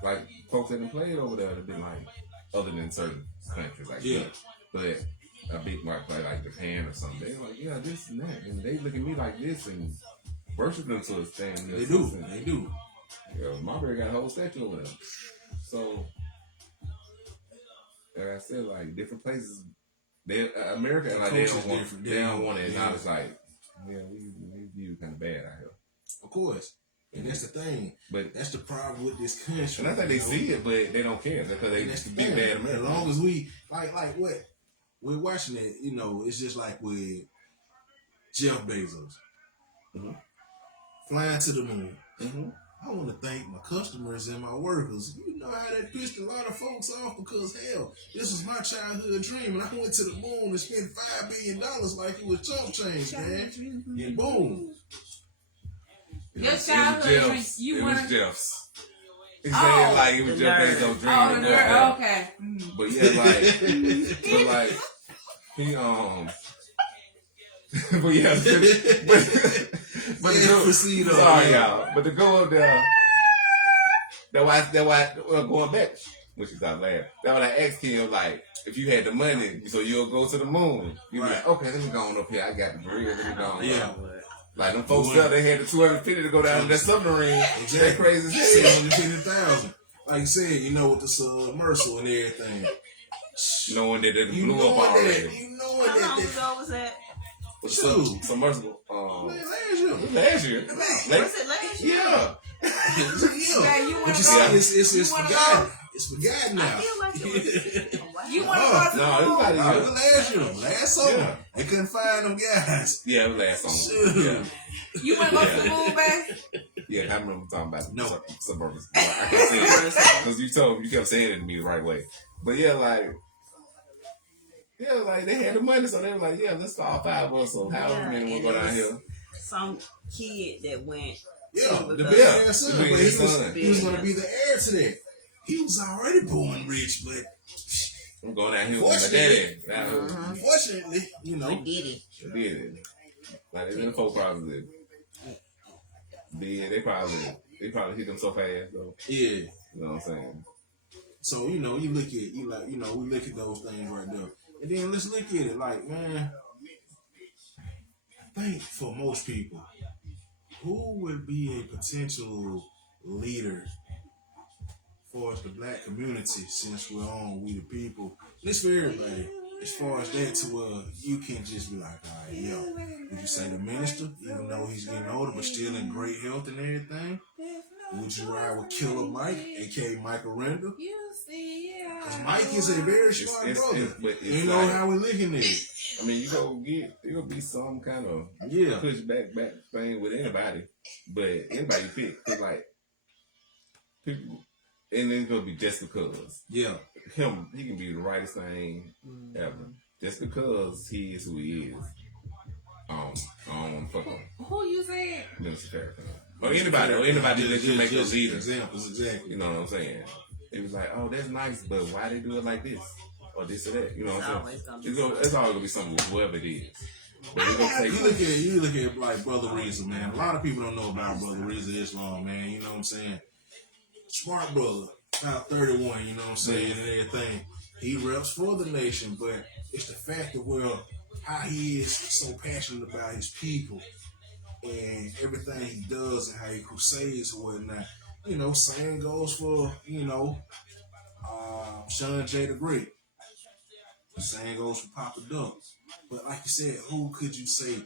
like folks that have played over there have been like, other than certain countries, like but a big market play like Japan or something, they're like, yeah, this and that, and they look at me like this and worship them to a stand. They do. You know, Marbury got a whole statue over there. So, like I said, like different places, they America like they Culture's don't want different. they don't want to Yeah. acknowledge like, yeah, we view kind of bad out here. Of course. And that's the thing. But That's the problem with this country. and I think they you know? see it, but they don't care because they And that's the big thing. bad As America. long as we like what we're watching it, you know, it's just like with Jeff Bezos Mhm. flying to the moon. Mm-hmm. I want to thank my customers and my workers. You know how that pissed a lot of folks off because hell, this was my childhood dream, and I went to the moon and spent $5 billion like it was chump change, man. And boom, Your childhood dream, you it wanna- was Jeff's. He Oh, said like it was the Jeff nerd. Bezos' dream. Oh, to the go girl. there. Okay. Mm. But yeah, like, but like, he but yeah, but Yeah, the proceed on, sorry man. y'all, but to go up there, that why well, going back, which is not laugh. That when I asked him like, if you had the money, so you'll go to the moon. You'd be Right. like, okay, let me go on up here. I got the bread. Let me go on. Yeah. Like them folks up, they had the 250 to go down in that submarine. Exactly. That crazy shit. 750,000. Like you said, you know, with the submersible and everything. Knowing that it You blew know up already. that. You know How long that. ago was that? With Shoot. submersible. Man, last year. Last year. Was it last year? Yeah. Yeah, you wanna But you go? see, it's You wanna forgotten. go? It's forgotten I now. feel like it was. Oh, wow. You want to go to the No, moon? it's not It was last year, last summer. Yeah. They couldn't find them guys. Yeah, it was last summer. Shoot. Yeah. You want to go to the moon, babe? Yeah, I remember talking about No. suburbs. I can say it because you kept saying it to me the right way. But yeah, like they had the money, so they were like, yeah, let's all 5 of us, so however many will go down here. Some kid that went. Yeah, with the us. billionaire son. The But billionaire son. he was going to be the heir to that. He was already born rich, but I'm going down here with my daddy. unfortunately, you know. With Diddy. They did it. Like them folk probably did. They probably hit them so fast though. Yeah. You know what I'm saying? So, you know, we look at those things right there. And then let's look at it like, man, I think for most people, who would be a potential leader for us, the black community, since we're on We the People? This for everybody. As far as that, to where you can just be like, all right, yo, would you say the minister, even though he's getting older but still in great health and everything? Would you ride with Killer Mike, aka Michael Randall? Because Mike is a very smart brother. but it's You know like- how we looking at it. I mean, it'll be some kind of Yeah. pushback thing with anybody, but anybody you pick, it's like people, and then it's gonna be just because Yeah. he can be the rightest thing ever, just because he is who he is. I don't want to fuck him, Who you said? Minister Farrakhan, or anybody that you make a just leader. examples, exactly. You know what I'm saying? It was like, oh, that's nice, but why they do it like this or this or that? You know what I'm Always saying? gonna be It's always gonna be something with whoever it is. But it's gonna take. You look at like Brother Reza, man. A lot of people don't know about Brother Reza Islam, man. You know what I'm saying? Smart brother, about 31. You know what I'm saying, and everything. He reps for the nation, but it's the fact of how he is so passionate about his people and everything he does and how he crusades or whatnot. You know, same goes for Sean J. the Great. Same goes for Papa Duck. But like you said, who could you say?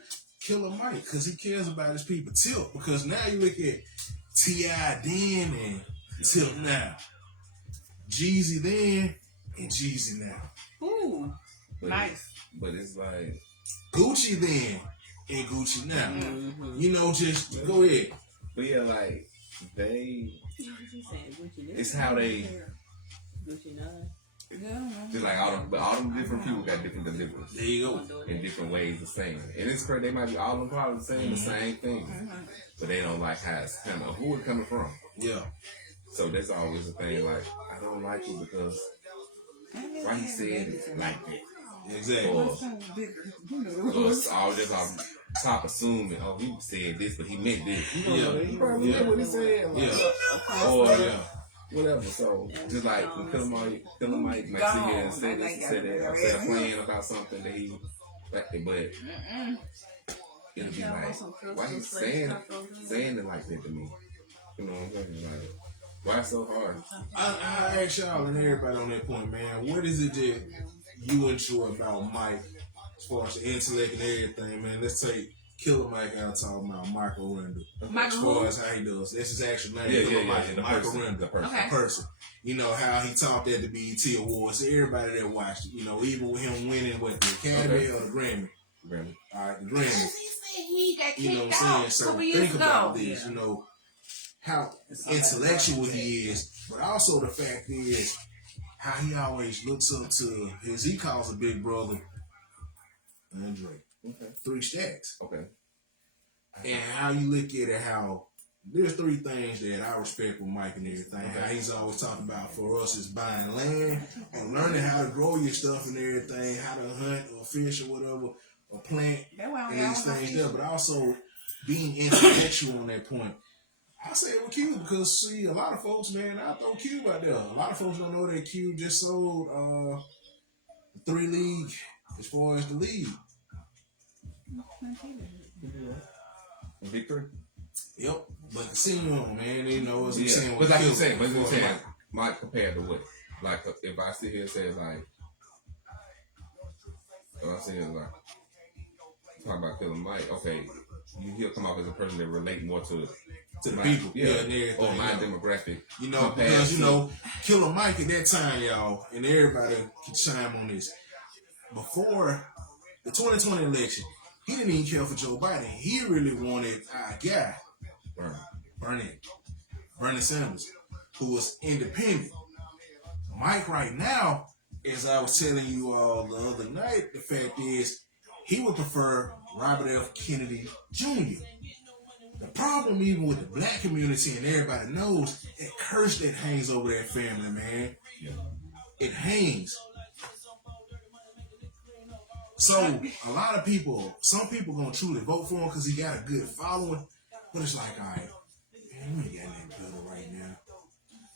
Killer Mike, because he cares about his people. Tip, because now you look at T.I. then and Tip now. Jeezy then and Jeezy now. Ooh, But nice. But it's like, Gucci then and Gucci now. Mm-hmm. You know, just go ahead. but yeah, like they, Gucci it's how they, Gucci 9. just like all them different people got different deliveries There you go. in different ways of saying it. And it's crazy, they might be all them probably saying the same thing, but they don't like how it's kind of who it coming from. Yeah. So that's always the thing. Like I don't like it because why he said it like that. Exactly. Or it's all just off top assuming, oh, he said this, but he meant this. You know, Yeah. he probably meant what he said. Like, Yeah. Or Yeah. whatever. So just like when Killer Mike might sit here and say this, say that, or say a plan about something that he, but it'll be like, why he saying it like that to me? You know what I'm saying? Like, Why so hard? I ask y'all and everybody on that point, man. What is it that you enjoy about Mike as far as the intellect and everything, man? Let's take Killer Mike out talking about Michael Randall. As far as how he does. That's his actual name. Killer Mike. Michael Randall. The person. Okay. The person. You know, how he talked at the BET Awards. Everybody that watched it, you know, even with him winning what, the Academy or the Grammy. Really? All right, the Grammy. He said he got You know kicked what I'm out saying? a So couple years think about ago. this, you know, how intellectual he is, but also the fact is how he always looks up to his, he calls a big brother, Andre. Okay. 3 Stacks. Okay. And how you look at it, how there's 3 things that I respect with Mike and everything. How he's always talking about for us is buying land and learning how to grow your stuff and everything, how to hunt or fish or whatever, or plant That's why and we these always things there, but also being intellectual on that point. I say it with Cube because, see, a lot of folks, man, I throw Cube out there. A lot of folks don't know that Cube just sold the 3 league as far as the league. Big 3. Yep, but casino, man, you know, as I'm Yeah, saying, but like you Cube, saying, what you before saying, Mike. Mike compared to what? Like if I sit here and say like, if I sit here and like talk about Killer Mike, okay, he'll come off as a person that relate more to To the my- people, yeah, and everything, or my you know. demographic. You know, compared because, you to- know, Killer Mike at that time, y'all, and everybody can chime on this. Before the 2020 election, he didn't even care for Joe Biden. He really wanted our guy, Bernie Sanders, who was independent. Mike right now, as I was telling you all the other night, the fact is he would prefer Robert F. Kennedy Jr. The problem even with the black community, and everybody knows, that curse that hangs over that family, man. It hangs. So a lot of people, some people gonna truly vote for him because he got a good following, but it's like, all right, man, we ain't got nothing better right now.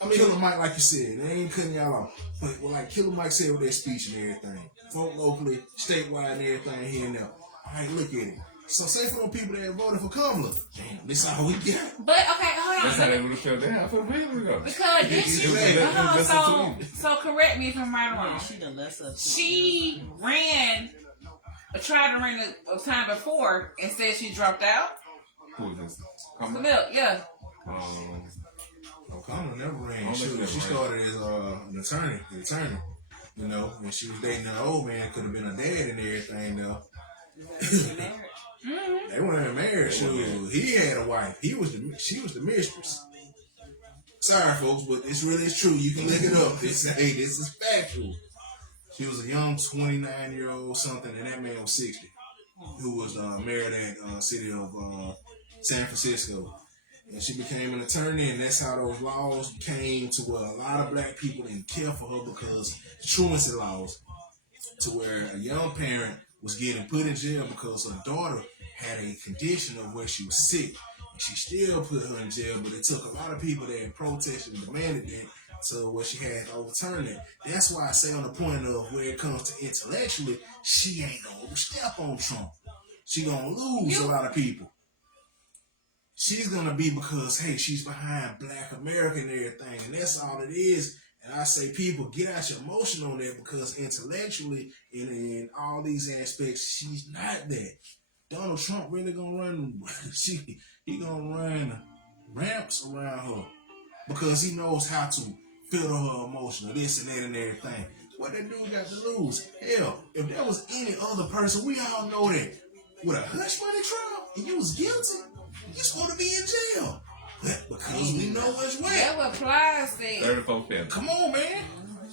I mean, Killer Mike, like you said, they ain't cutting y'all off. But like Killer Mike said with that speech and everything, folk locally, statewide and everything here and there. All right, look at it. So say for the people that voted for Kamala, damn, this all we got. But okay, hold on. That's how they would have felt that for a minute ago. Because did she? So correct me if I'm right or wrong. She done less of She ran, tried to run a time before and said she dropped out. Who is this? Camille, yeah. Kamala never ran. Oh, She never ran. started as an attorney, you know, and she was dating an old man, could have been a dad and everything, though. They weren't married. He had a wife. She was the mistress. Sorry, folks, but it's true. You can look it up. This is factual. She was a young 29-year-old something, and that man was 60, who was married at city of San Francisco. And she became an attorney, and that's how those laws came to where a lot of black people didn't care for her because truancy laws, to where a young parent was getting put in jail because her daughter had a condition of where she was sick. And she still put her in jail, but it took a lot of people that protested and demanded that to where she had to overturn it. That's why I say on the point of where it comes to intellectually, she ain't gonna step on Trump. She gonna lose a lot of people. She's gonna be because, hey, she's behind Black America and everything, and that's all it is. And I say, people, get out your emotion on that because intellectually, in all these aspects, she's not that. Donald Trump really gonna run, he gonna run ramps around her because he knows how to filter her emotion, this and that and everything. What that dude got to lose? Hell, if there was any other person, we all know that with a hush money trial and you was guilty, you're supposed to be in jail. But because we know what's wet. That's what Plies said. 34 felons. Come on, man.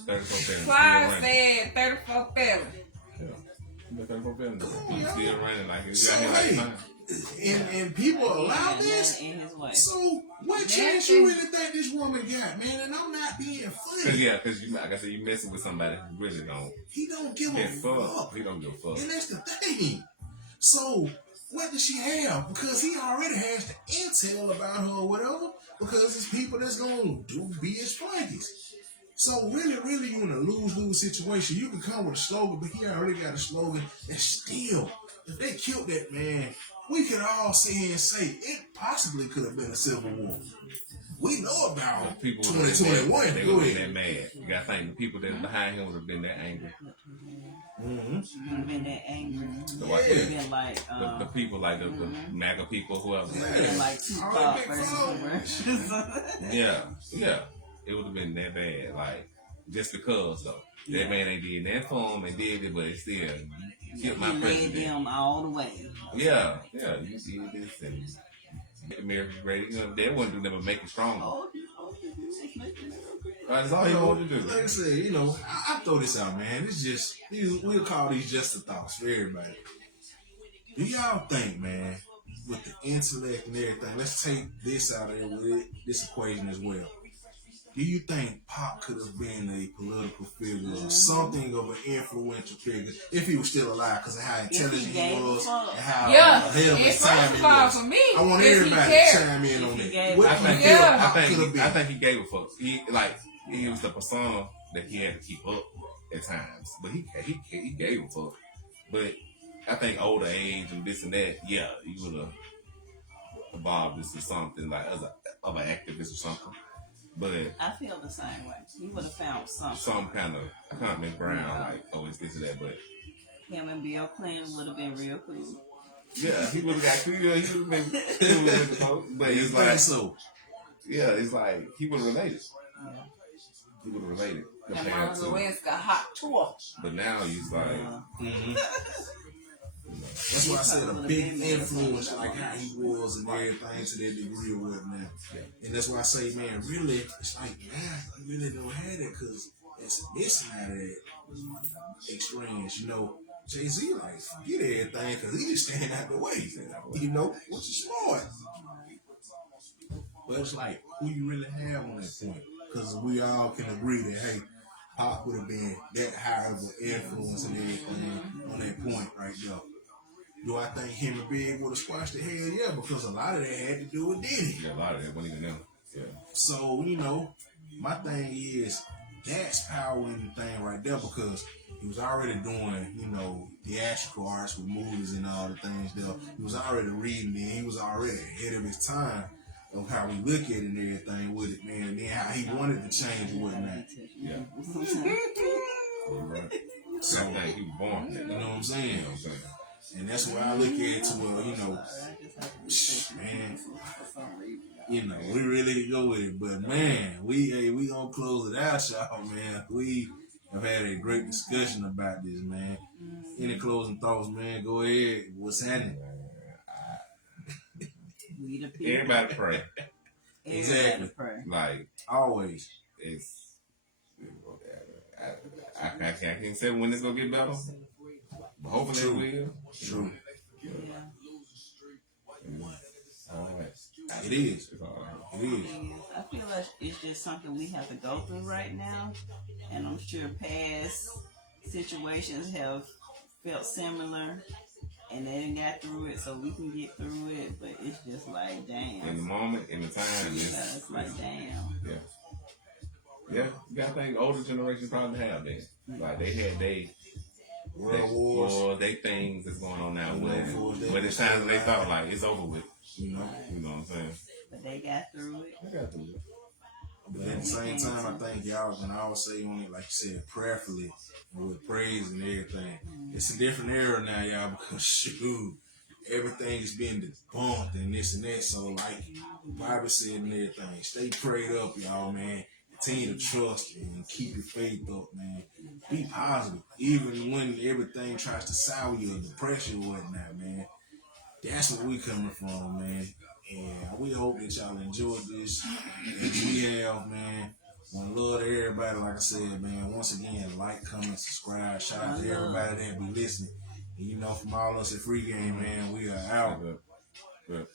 34 felons. Plies said 34 felons. Yeah. 34 felons. Come on, He's y'all. still running like he's So, out here like hey, mine. and people allow this. And his wife. So what chance you really think this woman got, man? And I'm not being funny. Yeah, because you, like I said, you messing with somebody who really don't He don't give a give fuck. fuck. He don't give a fuck. And that's the thing. So what does she have? Because he already has the intel about her or whatever. Because it's people that's gonna be his flankies. So really, you in a lose-lose situation. You can come with a slogan, but he already got a slogan. And still, if they killed that man, we could all sit here and say it possibly could have been a civil war. We know about People 2021. They Go would have been ahead. that mad. You gotta think the people that was behind him would have been that angry. Mm-hmm. Would have been that angry. The, Yeah. Would have been like, the people like the MAGA people, whoever. would have been like All Tupac right, big versus phone. the Yeah. It would have been that bad. Like, just because though. That man ain't did that for him and did it, but it still killed my He led president. them all the way. Yeah, you did this and America's great. You know, they wouldn't do nothing but make it stronger. That's all you want to do. Like I said, you know, I throw this out, man. It's just we'll call these just the thoughts for everybody. Do y'all think, man, with the intellect and everything, let's take this out of there with this equation as well. Do you think Pop could have been a political figure or something of an influential figure if he was still alive because of how intelligent he gave a was fuck. and how Yeah, ahead of and his time first he of all, was? for me, I want is he everybody to cared. chime in on He that. gave What a do you fuck. feel Yeah. Pop could have been? I think he gave a fuck. He was the persona that he had to keep up at times, but he gave a fuck. But I think older age and this and that, yeah, he would have evolved into something like of an activist or something. But I feel the same way. He would have found something. some kind of common ground, like always this and that. But Him and Bill Clinton would have been real cool. yeah, he would have got cool. He would have been cool with the folks. But You it's think like, so? yeah, it's like he would have related. Yeah. He would have related And compared Monica to. Lewinsky got hot tour. But now he's like, Mm-hmm. That's why I said a big influence, like how he was and everything to that degree or whatnot. And that's why I say, man, really, it's like, man, you really don't have that because it's missing out of that experience. You know, Jay-Z, like, forget everything because he just stand out the way, you know, which is smart. But it's like, who you really have on that point? Because we all can agree that, hey, Pop would have been that high of an influence and everything on that point right there. Do I think him and Big would have squashed the hell? Yeah, because a lot of that had to do with Diddy. yeah, a lot of that wasn't even them. Yeah. So, you know, my thing is that's power in the thing right there because he was already doing, you know, theatrical arts with movies and all the things there. He was already reading and he was already ahead of his time of how we look at it and everything with it, man. And then how he wanted to change and whatnot. Yeah. Right. So, Same thing, he was born. you know what I'm saying? You know what I'm saying? And that's where I look at it to where, you know, man, you know, we really could go with it. But man, we gonna close it out, y'all, man. We have had a great discussion about this, man. Any closing thoughts, man? Go ahead. What's happening? We the people. Everybody pray. Exactly. Everybody pray. Like, Always. it's. I can't say when it's gonna get better, but hopefully True. it will. True. Yeah. All right. It is. It's all right. It is. I feel like it's just something we have to go through right now, and I'm sure past situations have felt similar, and they done got through it, so we can get through it. But it's just like, In the damn. moment, in the time, It's like, damn. yeah. Yeah, you gotta think the older generation probably have that. Like they had World Wars. they things that's going on now. World Wars, But it's times when they thought like it's over with. You know. You know what I'm saying? But they got through it. I got to. But at the same time, I think y'all can always say on it, like you said, prayerfully and with praise and everything. It's a different era now, y'all, because shoot, everything is being debunked and this and that. So, like Bible said and everything, stay prayed up, y'all, man. Continue to trust and keep your faith up, man. Be positive, even when everything tries to sour you or depress you or whatnot, man. That's where we coming from, man. And we hope that y'all enjoyed this as we have, man. One love to everybody, like I said, man. Once again, like, comment, subscribe. Shout out to everybody that be listening. And you know, from all us at Free Game, man, we are out. But